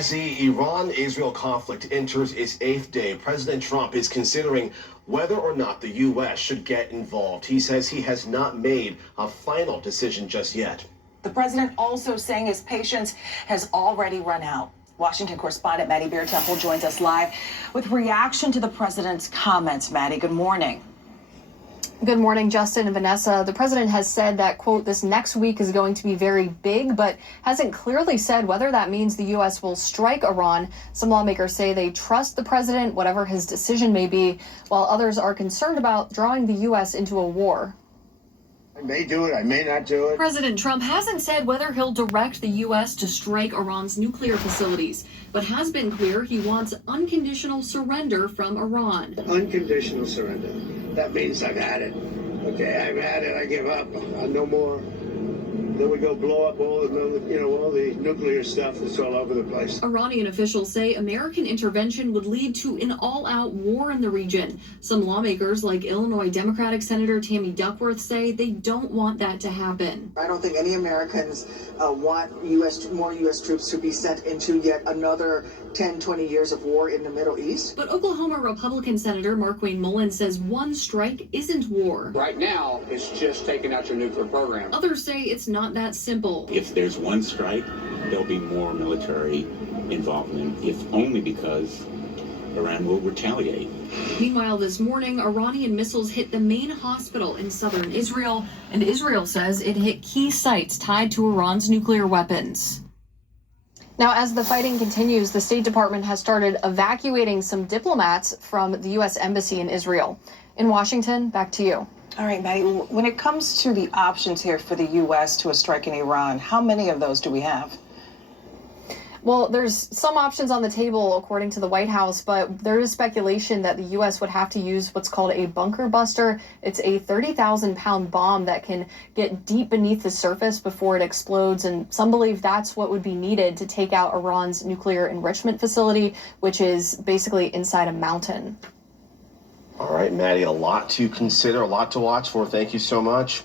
As the Iran-Israel conflict enters its 8th day, President Trump is considering whether or not the U.S. should get involved. He says he has not made a final decision just yet. The president also saying his patience has already run out. Washington correspondent Maddie Beirtempfel joins us live with reaction to the president's comments. Maddie, good morning. Good morning, Justin and Vanessa. The president has said that, quote, this next week is going to be very big, but hasn't clearly said whether that means the U.S. will strike Iran. Some lawmakers say they trust the president, whatever his decision may be, while others are concerned about drawing the U.S. into a war. I may do it, I may not do it. President Trump hasn't said whether he'll direct the U.S. to strike Iran's nuclear facilities, but has been clear he wants unconditional surrender from Iran. Unconditional surrender. That means I've had it. Okay, I've had it, I give up. No more. Then we go blow up all the nuclear stuff that's all over the place. Iranian officials say American intervention would lead to an all-out war in the region. Some lawmakers, like Illinois Democratic Senator Tammy Duckworth, say they don't want that to happen. I don't think any Americans want more U.S. troops to be sent into yet another 10, 20 years of war in the Middle East. But Oklahoma Republican Senator Markwayne Mullin says one strike isn't war. Right now, it's just taking out your nuclear program. Others say it's not that simple. If there's one strike, there'll be more military involvement, if only because Iran will retaliate. Meanwhile, this morning, Iranian missiles hit the main hospital in southern Israel, and Israel says it hit key sites tied to Iran's nuclear weapons. Now, as the fighting continues, the State Department has started evacuating some diplomats from the U.S. Embassy in Israel. In Washington, back to you. All right, Maddie, when it comes to the options here for the U.S. to a strike in Iran, how many of those do we have? Well, there's some options on the table, according to the White House, but there is speculation that the U.S. would have to use what's called a bunker buster. It's a 30,000-pound bomb that can get deep beneath the surface before it explodes, and some believe that's what would be needed to take out Iran's nuclear enrichment facility, which is basically inside a mountain. All right, Maddie, a lot to consider, a lot to watch for. Thank you so much.